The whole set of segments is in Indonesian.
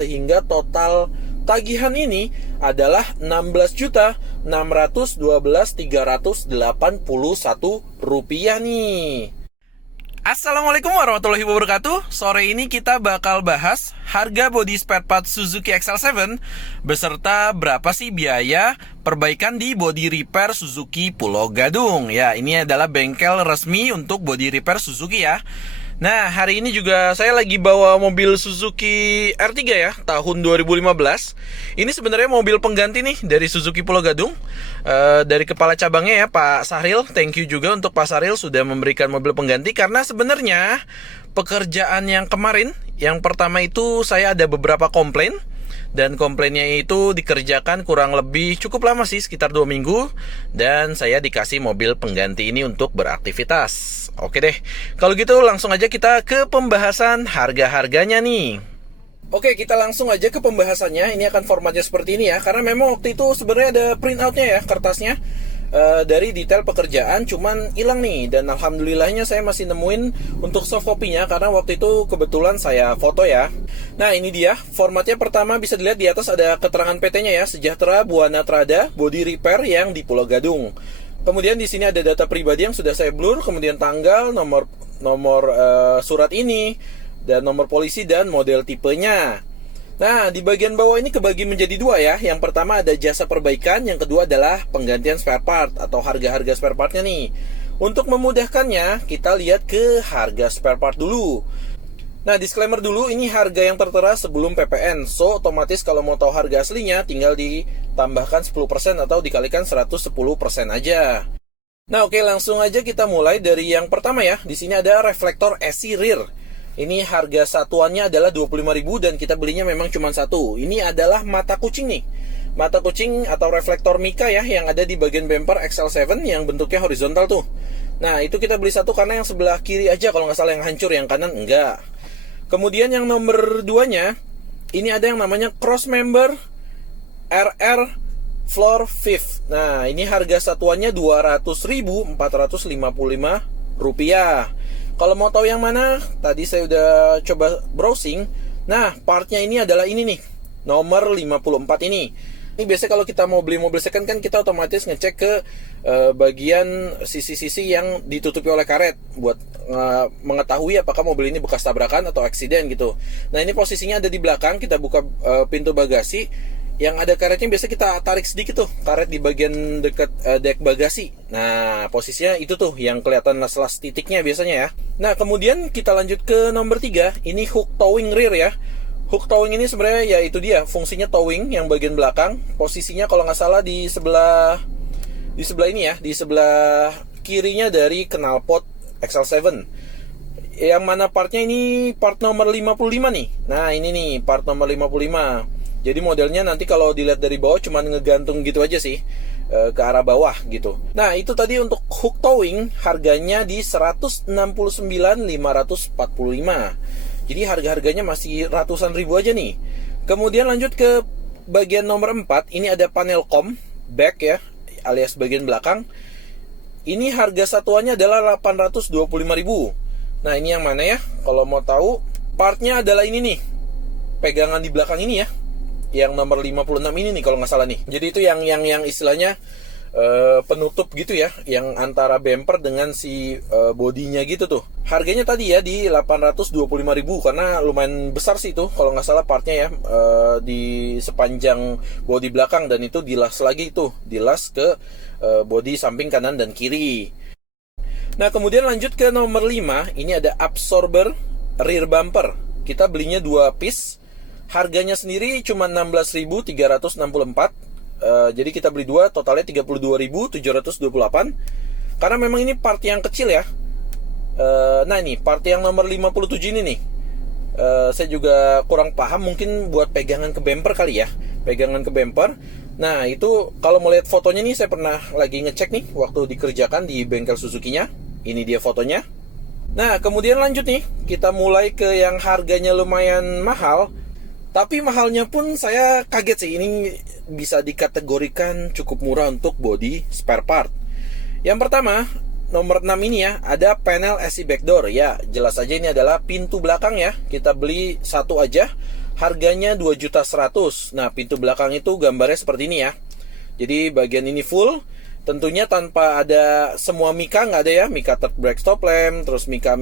Sehingga total tagihan ini adalah Rp16.312.381 nih. Assalamualaikum warahmatullahi wabarakatuh. Sore ini kita bakal bahas harga bodi spare part Suzuki XL7 beserta berapa sih biaya perbaikan di bodi repair Suzuki Pulau Gadung. Ya, ini adalah bengkel resmi untuk bodi repair Suzuki ya. Nah, hari ini juga saya lagi bawa mobil Suzuki R3 ya, tahun 2015. Ini sebenarnya mobil pengganti nih dari Suzuki Pulau Gadung. Dari kepala cabangnya ya, Pak Sahril. Thank you juga untuk Pak Sahril sudah memberikan mobil pengganti. Karena sebenarnya pekerjaan yang kemarin, yang pertama itu saya ada beberapa komplain. Dan komplainnya itu dikerjakan kurang lebih cukup lama sih, sekitar 2 minggu. Dan saya dikasih mobil pengganti ini untuk beraktivitas. Oke deh, kalau gitu langsung aja kita ke pembahasan harga-harganya nih. Oke, kita langsung aja ke pembahasannya. Ini akan formatnya seperti ini ya. Karena memang waktu itu sebenarnya ada printoutnya ya, kertasnya. Dari detail pekerjaan cuman hilang nih. Dan alhamdulillahnya saya masih nemuin untuk soft copy-nya, karena waktu itu kebetulan saya foto ya. Nah, ini dia formatnya. Pertama bisa dilihat di atas ada keterangan PT-nya ya, Sejahtera Buana Trada Body Repair yang di Pulau Gadung. Kemudian di sini ada data pribadi yang sudah saya blur, kemudian tanggal, nomor surat ini, dan nomor polisi dan model tipenya. Nah, di bagian bawah ini kebagi menjadi dua ya. Yang pertama ada jasa perbaikan, yang kedua adalah penggantian spare part atau harga-harga spare partnya nih. Untuk memudahkannya, kita lihat ke harga spare part dulu. Nah, disclaimer dulu, ini harga yang tertera sebelum PPN. So, otomatis kalau mau tahu harga aslinya, tinggal ditambahkan 10% atau dikalikan 110% aja. Nah, oke, langsung aja kita mulai dari yang pertama ya. Di sini ada reflektor AC rear. Ini harga satuannya adalah 25.000 dan kita belinya memang cuma satu. Ini adalah mata kucing nih. Mata kucing atau reflektor Mika ya, yang ada di bagian bumper XL7 yang bentuknya horizontal tuh. Nah, itu kita beli satu karena yang sebelah kiri aja kalau nggak salah yang hancur, yang kanan enggak. Kemudian yang nomor 2-nya, ini ada yang namanya cross member RR floor fifth. Nah, ini harga satuannya Rp200.455. Kalau mau tahu yang mana, tadi saya udah coba browsing. Nah, partnya ini adalah ini nih, nomor 54 ini. Ini biasanya kalau kita mau beli mobil second kan kita otomatis ngecek ke bagian sisi-sisi yang ditutupi oleh karet buat mengetahui apakah mobil ini bekas tabrakan atau aksiden gitu. Nah, ini posisinya ada di belakang. Kita buka pintu bagasi. Yang ada karetnya biasa kita tarik sedikit tuh, karet di bagian dekat dek bagasi. Nah, posisinya itu tuh yang kelihatan las-las titiknya biasanya ya. Nah, kemudian kita lanjut ke nomor 3. Ini hook towing rear ya. Hook towing ini sebenarnya ya itu dia, fungsinya towing yang bagian belakang. Posisinya kalau nggak salah di sebelah ini ya, di sebelah kirinya dari knalpot XL7. Yang mana partnya ini part nomor 55 nih. Nah, ini nih part nomor 55. Jadi modelnya nanti kalau dilihat dari bawah cuma ngegantung gitu aja sih, ke arah bawah gitu. Nah, itu tadi untuk hook towing harganya di 169.545. Jadi harga-harganya masih ratusan ribu aja nih. Kemudian lanjut ke bagian nomor 4. Ini ada panel kom back ya, alias bagian belakang. Ini harga satuannya adalah 825.000. Nah, ini yang mana ya? Kalau mau tahu, partnya adalah ini nih, pegangan di belakang ini ya, yang nomor 56 ini nih kalau nggak salah nih. Jadi itu yang istilahnya penutup gitu ya, yang antara bumper dengan si bodinya gitu tuh. Harganya tadi ya di 825.000 karena lumayan besar sih itu kalau nggak salah partnya ya, di sepanjang bodi belakang, dan itu dilas lagi tuh, dilas ke bodi samping kanan dan kiri. Nah, kemudian lanjut ke nomor 5. Ini ada absorber rear bumper. Kita belinya 2 piece. Harganya sendiri cuma 16.364. Jadi kita beli 2, totalnya 32.728. Karena memang ini part yang kecil ya. Nah, ini part yang nomor 57 ini nih. Saya juga kurang paham, mungkin buat pegangan ke bumper kali ya. Pegangan ke bumper. Nah, itu kalau mau lihat fotonya nih, saya pernah lagi ngecek nih waktu dikerjakan di bengkel Suzuki-nya. Ini dia fotonya. Nah, kemudian lanjut nih, kita mulai ke yang harganya lumayan mahal. Tapi mahalnya pun saya kaget sih. Ini bisa dikategorikan cukup murah untuk body spare part. Yang pertama, nomor 6 ini ya, ada panel AC backdoor. Ya, jelas aja ini adalah pintu belakang ya. Kita beli satu aja. harganya 2.100.000. Nah, pintu belakang itu gambarnya seperti ini ya. Jadi bagian ini full, tentunya tanpa ada semua mika, nggak ada ya, mika third brake stop lamp, terus mika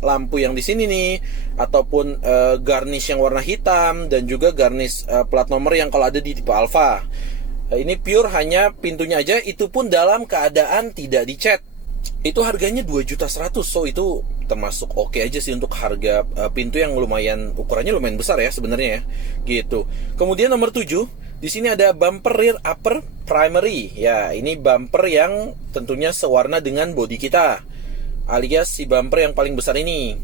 lampu yang di sini nih, ataupun garnish yang warna hitam, dan juga garnish plat nomor yang kalau ada di tipe Alfa. Ini pure hanya pintunya aja, itu pun dalam keadaan tidak dicat. Itu harganya 2.100.000. So itu termasuk oke aja sih untuk harga pintu yang lumayan, ukurannya lumayan besar ya sebenarnya ya. Gitu. Kemudian nomor 7, di sini ada bumper rear upper primary. Ya, ini bumper yang tentunya sewarna dengan bodi kita, alias si bumper yang paling besar ini.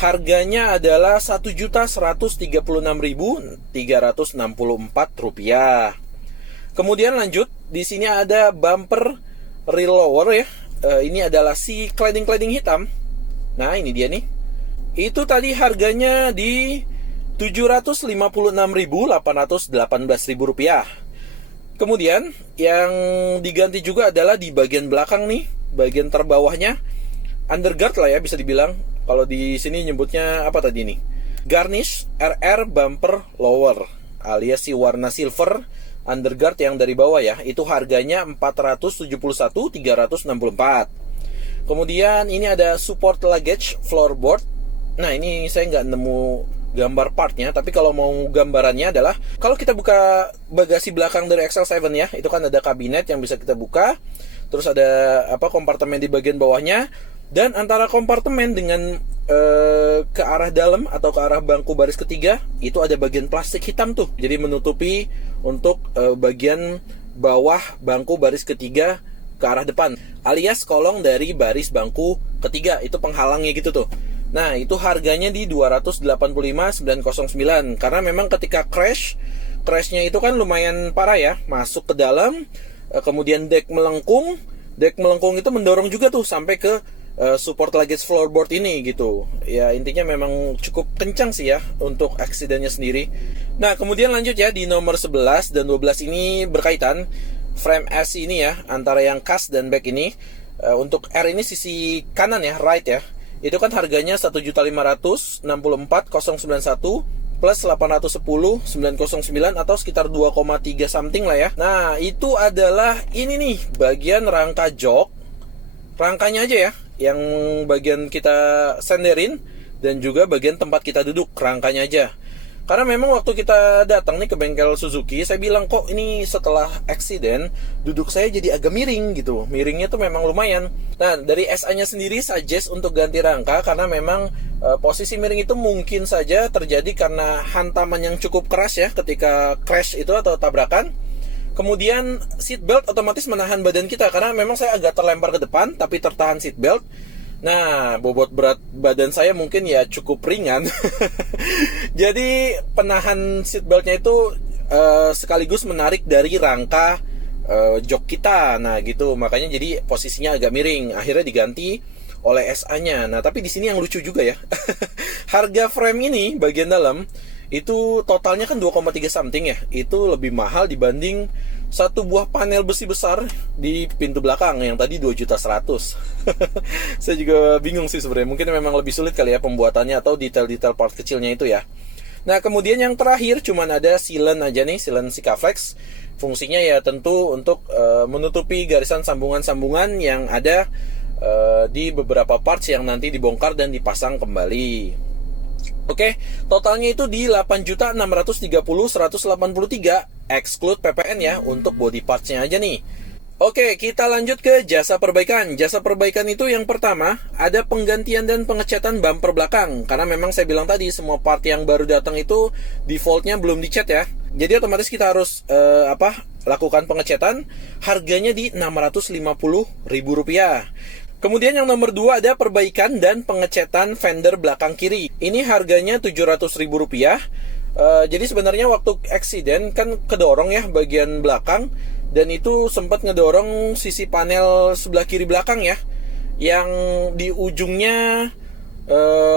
Harganya adalah Rp1.136.364. Kemudian lanjut, di sini ada bumper rear lower ya. Ini adalah si cladding hitam. Nah, ini dia nih. Itu tadi harganya di Rp756.818.000. Kemudian yang diganti juga adalah di bagian belakang nih, bagian terbawahnya, underguard lah ya bisa dibilang. Kalau di sini nyebutnya apa tadi nih? Garnish RR bumper lower, alias si warna silver underguard yang dari bawah ya. Itu harganya Rp471.364. Kemudian ini ada support luggage floorboard. Nah, ini saya nggak nemu gambar partnya, tapi kalau mau gambarannya adalah kalau kita buka bagasi belakang dari XL7 ya, itu kan ada kabinet yang bisa kita buka, terus ada kompartemen di bagian bawahnya, dan antara kompartemen dengan ke arah dalam atau ke arah bangku baris ketiga itu ada bagian plastik hitam tuh, jadi menutupi untuk bagian bawah bangku baris ketiga ke arah depan, alias kolong dari baris bangku ketiga, itu penghalangnya gitu tuh. Nah, itu harganya di 285.909. Karena memang ketika crashnya itu kan lumayan parah ya, masuk ke dalam, kemudian dek melengkung itu mendorong juga tuh sampai ke support luggage floorboard ini gitu. Ya, intinya memang cukup kencang sih ya untuk aksidennya sendiri. Nah, kemudian lanjut ya, di nomor 11 dan 12 ini berkaitan frame S ini ya, antara yang kas dan back ini. Untuk R ini sisi kanan ya, right ya, itu kan harganya 1.564.091 plus 810.909 atau sekitar 2,3 something lah ya. Nah, itu adalah ini nih bagian rangka jok, rangkanya aja ya, yang bagian kita senderin, dan juga bagian tempat kita duduk, rangkanya aja. Karena memang waktu kita datang nih ke bengkel Suzuki, saya bilang kok ini setelah eksiden duduk saya jadi agak miring gitu. Miringnya tuh memang lumayan. Nah, dari SA-nya sendiri suggest untuk ganti rangka karena memang posisi miring itu mungkin saja terjadi karena hantaman yang cukup keras ya ketika crash itu atau tabrakan. Kemudian seat belt otomatis menahan badan kita karena memang saya agak terlempar ke depan tapi tertahan seat belt. Nah, bobot berat badan saya mungkin ya cukup ringan. Jadi penahan seatbeltnya itu sekaligus menarik dari rangka jok kita. Nah, gitu. Makanya jadi posisinya agak miring. Akhirnya diganti oleh SA-nya. Nah, tapi di sini yang lucu juga ya. Harga frame ini bagian dalam itu totalnya kan 2,3 something ya. Itu lebih mahal dibanding satu buah panel besi besar di pintu belakang yang tadi 2.100.000. Saya juga bingung sih sebenarnya. Mungkin memang lebih sulit kali ya pembuatannya atau detail-detail part kecilnya itu ya. Nah, kemudian yang terakhir cuman ada sealant aja nih, sealant Sikaflex. Fungsinya ya tentu untuk menutupi garisan sambungan-sambungan yang ada di beberapa parts yang nanti dibongkar dan dipasang kembali. Oke, totalnya itu di 8.630.183 exclude PPN ya untuk body parts-nya aja nih. Oke, kita lanjut ke jasa perbaikan. Jasa perbaikan itu yang pertama ada penggantian dan pengecatan bumper belakang. Karena memang saya bilang tadi semua part yang baru datang itu defaultnya belum dicat ya. Jadi otomatis kita harus lakukan pengecatan. Harganya di Rp650.000. Kemudian yang nomor 2 ada perbaikan dan pengecatan fender belakang kiri. Ini harganya Rp700.000. Jadi sebenarnya waktu eksiden kan kedorong ya bagian belakang, dan itu sempat ngedorong sisi panel sebelah kiri belakang ya, yang di ujungnya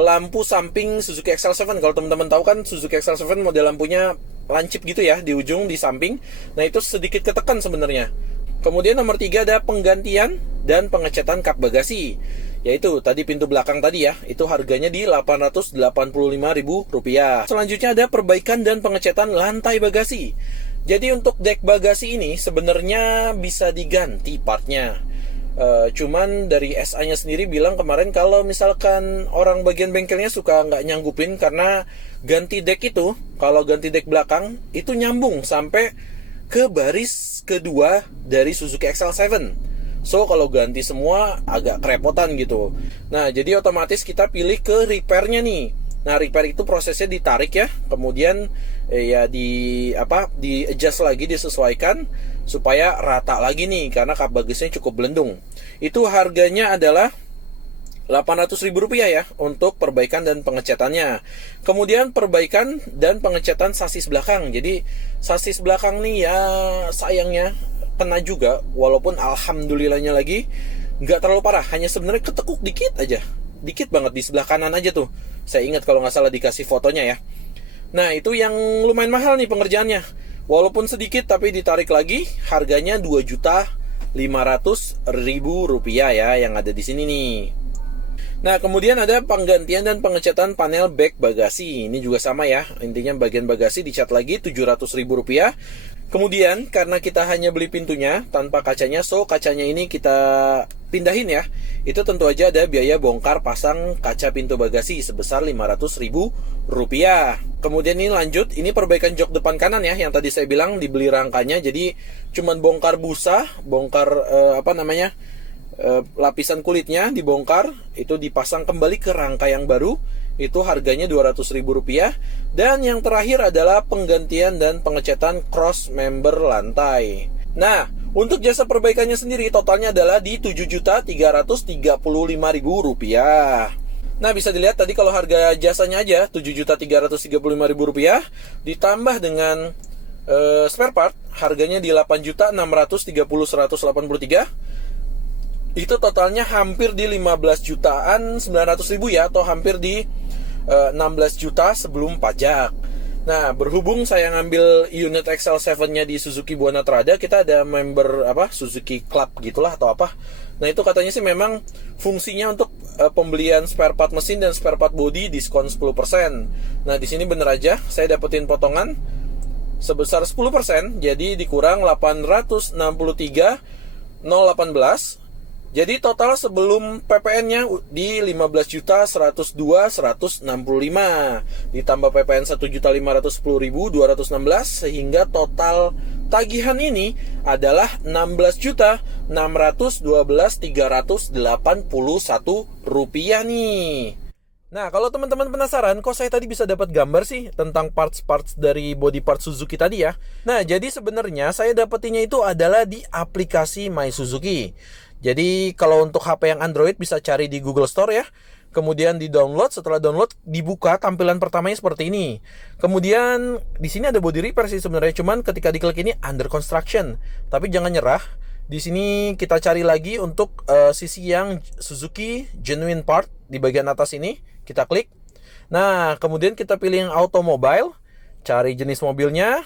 lampu samping Suzuki XL7. Kalau teman-teman tahu kan Suzuki XL7 model lampunya lancip gitu ya di ujung, di samping. Nah, itu sedikit ketekan sebenarnya. Kemudian nomor 3 ada penggantian dan pengecatan kap bagasi. Yaitu tadi pintu belakang tadi ya, itu harganya di Rp885.000. Selanjutnya ada perbaikan dan pengecatan lantai bagasi. Jadi untuk dek bagasi ini sebenarnya bisa diganti partnya. Cuman dari SA-nya sendiri bilang kemarin kalau misalkan orang bagian bengkelnya suka nggak nyanggupin, karena ganti dek itu, kalau ganti dek belakang itu nyambung sampai ke baris kedua dari Suzuki XL7. So kalau ganti semua agak kerepotan gitu. Nah jadi otomatis kita pilih ke repairnya nih. Nah repair itu prosesnya ditarik ya, kemudian ya di adjust lagi, disesuaikan supaya rata lagi nih, karena kap bagisnya cukup belendung. Itu harganya adalah Rp800.000 ya untuk perbaikan dan pengecatannya. Kemudian perbaikan dan pengecatan sasis belakang. Jadi sasis belakang nih ya sayangnya kena juga, walaupun alhamdulillahnya lagi nggak terlalu parah, hanya sebenarnya ketekuk dikit aja, dikit banget di sebelah kanan aja tuh. Saya ingat kalau nggak salah dikasih fotonya ya. Nah itu yang lumayan mahal nih pengerjaannya. Walaupun sedikit tapi ditarik lagi harganya Rp2.500.000 ya yang ada di sini nih. Nah kemudian ada penggantian dan pengecatan panel bag bagasi. Ini juga sama ya, intinya bagian bagasi dicat lagi Rp700.000. Kemudian karena kita hanya beli pintunya tanpa kacanya, so kacanya ini kita pindahin ya. Itu tentu aja ada biaya bongkar pasang kaca pintu bagasi sebesar Rp500.000. Kemudian ini lanjut, ini perbaikan jok depan kanan ya, yang tadi saya bilang dibeli rangkanya. Jadi cuman bongkar busa, bongkar lapisan kulitnya dibongkar, itu dipasang kembali ke rangka yang baru. Itu harganya Rp200.000. Dan yang terakhir adalah penggantian dan pengecatan cross member lantai. Nah, untuk jasa perbaikannya sendiri totalnya adalah di Rp7.335.000. Nah, bisa dilihat tadi kalau harga jasanya aja Rp7.335.000 ditambah dengan spare part harganya di Rp8.630.183. Itu totalnya hampir di 15.900.000 ya, atau hampir di 16 juta sebelum pajak. Nah, berhubung saya ngambil unit XL7-nya di Suzuki Buana Trada, kita ada member Suzuki Club gitulah atau apa. Nah, itu katanya sih memang fungsinya untuk pembelian spare part mesin dan spare part body diskon 10%. Nah, di sini bener aja saya dapetin potongan sebesar 10%, jadi dikurang 863.018. Jadi total sebelum PPN-nya di 15.102.165, ditambah PPN 1.510.216, sehingga total tagihan ini adalah Rp16.612.381 nih. Nah, kalau teman-teman penasaran, kok saya tadi bisa dapat gambar sih tentang parts-parts dari body part Suzuki tadi ya? Nah, jadi sebenarnya saya dapetinnya itu adalah di aplikasi My Suzuki. Jadi kalau untuk HP yang Android bisa cari di Google Store ya. Kemudian di-download, setelah download dibuka tampilan pertamanya seperti ini. Kemudian di sini ada body repair sih sebenarnya, cuman ketika diklik ini under construction. Tapi jangan nyerah. Di sini kita cari lagi untuk sisi yang Suzuki Genuine Part di bagian atas ini, kita klik. Nah, kemudian kita pilih yang automobile, cari jenis mobilnya.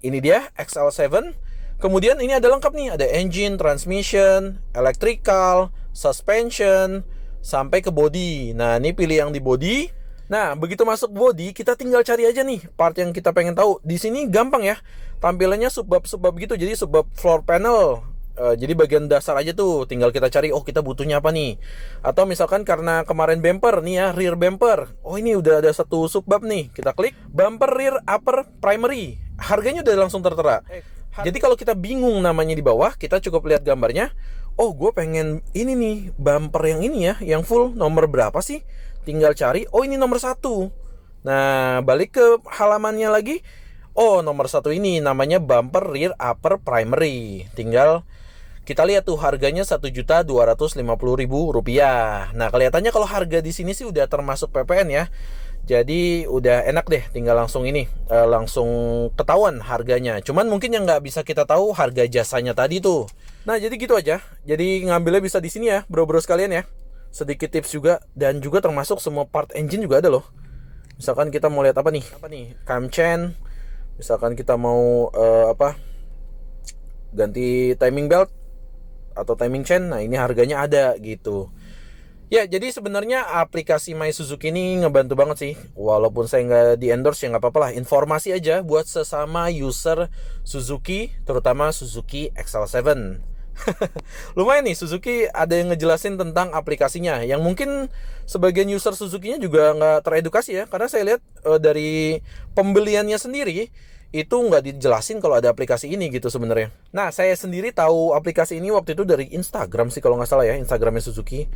Ini dia XL7. Kemudian ini ada lengkap nih, ada engine, transmission, electrical, suspension, sampai ke body. Nah, ini pilih yang di body. Nah, begitu masuk body, kita tinggal cari aja nih part yang kita pengen tahu. Di sini gampang ya, tampilannya subbab-subbab gitu. Jadi subbab floor panel, jadi bagian dasar aja tuh, tinggal kita cari, oh kita butuhnya apa nih. Atau misalkan karena kemarin bumper nih ya, rear bumper, oh ini udah ada satu subbab nih, kita klik bumper rear upper primary, harganya udah langsung tertera. Jadi kalau kita bingung namanya di bawah, kita cukup lihat gambarnya. Oh, gue pengen ini nih, bumper yang ini ya, yang full nomor berapa sih? Tinggal cari, oh ini nomor 1. Nah, balik ke halamannya lagi. Oh, nomor 1 ini namanya bumper rear upper primary. Tinggal kita lihat tuh harganya Rp1.250.000. Nah, kelihatannya kalau harga di sini sih udah termasuk PPN ya. Jadi udah enak deh, tinggal langsung ini langsung ketahuan harganya. Cuman mungkin yang nggak bisa kita tahu harga jasanya tadi tuh. Nah, jadi gitu aja. Jadi ngambilnya bisa di sini ya, bro-bro sekalian ya. Sedikit tips juga, dan juga termasuk semua part engine juga ada loh. Misalkan kita mau lihat apa nih? Cam chain. Misalkan kita mau ganti timing belt, atau timing chain, nah ini harganya ada gitu. Ya, jadi sebenarnya aplikasi My Suzuki ini ngebantu banget sih. Walaupun saya nggak di-endorse, ya nggak apa-apa lah. Informasi aja buat sesama user Suzuki, terutama Suzuki XL7. Lumayan nih, Suzuki ada yang ngejelasin tentang aplikasinya, yang mungkin sebagian user Suzuki-nya juga nggak teredukasi ya, karena saya lihat dari pembeliannya sendiri itu nggak dijelasin kalau ada aplikasi ini gitu sebenarnya. Nah, saya sendiri tahu aplikasi ini waktu itu dari Instagram sih kalau nggak salah ya, Instagramnya Suzuki.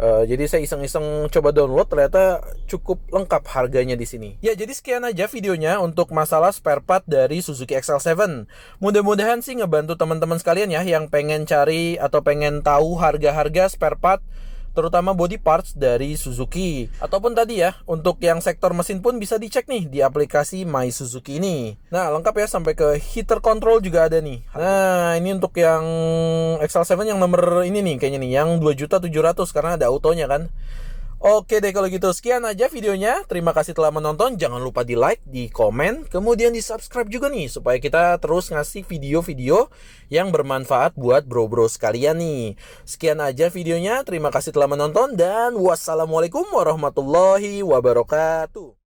Jadi saya iseng-iseng coba download, ternyata cukup lengkap harganya di sini. Ya, jadi sekian aja videonya untuk masalah spare part dari Suzuki XL7. Mudah-mudahan sih ngebantu teman-teman sekalian ya yang pengen cari atau pengen tahu harga-harga spare part, terutama body parts dari Suzuki. Ataupun tadi ya, untuk yang sektor mesin pun bisa dicek nih di aplikasi My Suzuki ini. Nah, lengkap ya, sampai ke heater control juga ada nih. Nah, ini untuk yang XL7 yang nomor ini nih, kayaknya nih, yang 2.700.000 karena ada autonya kan. Oke deh kalau gitu, sekian aja videonya. Terima kasih telah menonton. Jangan lupa di like, di komen, kemudian di subscribe juga nih, supaya kita terus ngasih video-video yang bermanfaat buat bro-bro sekalian nih. Sekian aja videonya. Terima kasih telah menonton dan wassalamualaikum warahmatullahi wabarakatuh.